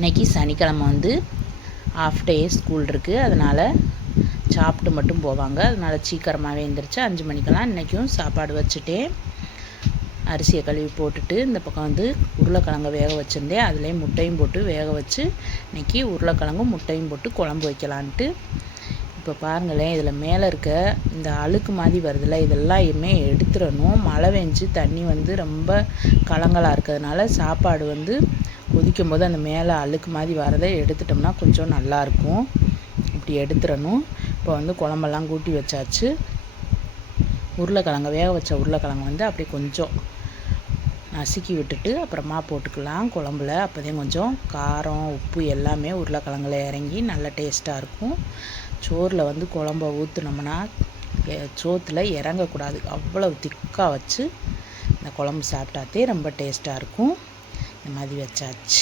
இன்றைக்கி சனிக்கிழமை வந்து ஆஃப் டே ஸ்கூல் இருக்குது, அதனால் சாப்பிட்டு மட்டும் போவாங்க. அதனால் சீக்கிரமாகவே எழுந்திரிச்சு 5 மணிக்கெல்லாம் இன்றைக்கும் சாப்பாடு வச்சுட்டேன். அரிசியை கழுவி போட்டுட்டு இந்த பக்கம் வந்து உருளைக்கிழங்கு வேக வச்சுருந்தேன். அதுலேயே முட்டையும் போட்டு வேக வச்சு இன்றைக்கி உருளைக்கிழங்கும் முட்டையும் போட்டு குழம்பு வைக்கலான்ட்டு. இப்போ பாருங்களேன், இதில் மேலே இருக்க இந்த அழுக்கு மாதிரி வருதில்ல, இதெல்லாமே எடுத்துடணும். மழை பெஞ்சு தண்ணி வந்து ரொம்ப கலங்கலாக இருக்கிறதுனால சாப்பாடு வந்து கொதிக்கும் போது அந்த மேலே அழுக்கு மாதிரி வரதை எடுத்துட்டோம்னா கொஞ்சம் நல்லாயிருக்கும். இப்படி எடுத்துடணும். இப்போ வந்து குழம்பெல்லாம் கூட்டி வச்சாச்சு. உருளைக்கிழங்கு வேக வச்ச உருளைக்கிழங்கு வந்து அப்படியே கொஞ்சம் நசுக்கி விட்டுட்டு அப்புறமா போட்டுக்கலாம் குழம்புல. அப்போதான் கொஞ்சம் காரம் உப்பு எல்லாமே உருளைக்கிழங்குல இறங்கி நல்ல டேஸ்ட்டாக இருக்கும். சோறில் வந்து குழம்ப ஊற்றுனோம்னா சோத்தில் இறங்கக்கூடாது, அவ்வளோ திக்காக வச்சு இந்த குழம்பு சாப்பிட்டாத்தே ரொம்ப டேஸ்ட்டாக இருக்கும். இந்த மாதிரி வச்சாச்சு.